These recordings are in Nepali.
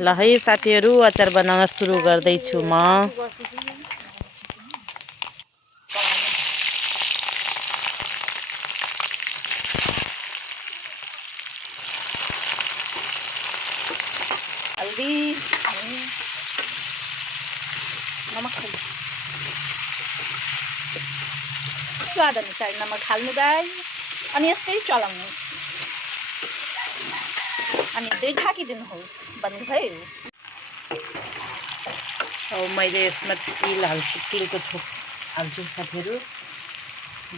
ल है साथीहरु, अचार बनाउन सुरु गर्दैछु म। हल्दी, नमक, स्वाद अनुसार नमक हाल्नु गाइस। अनि यस्तै चलाउनु अनि दुई ढाकिदिनुहोस्। बन्नुभयो। अब मैले यसमा तिल हाल्छु, तिलको छोप हाल्छु साथीहरु।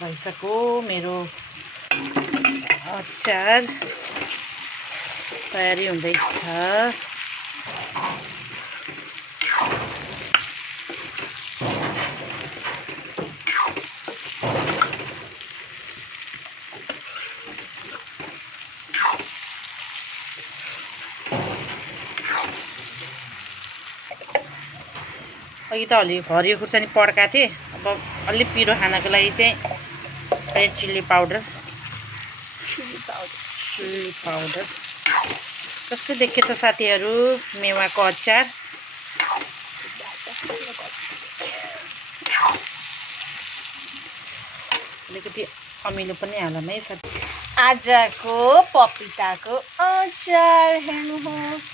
भइसक्यो मेरो अचार तयारी हुँदैछ। अघि त हरियो खुर्सानी पड्का थिए। अब अलि पिरो खानको लागि चाहिँ रेड चिल्ली पाउडर, कस्तो देखेछ साथीहरु मेवाको अचार। अलिकति अमिलो पनि हालौँ है साथी। आजको पपिताको अचार हेर्नुहोस्।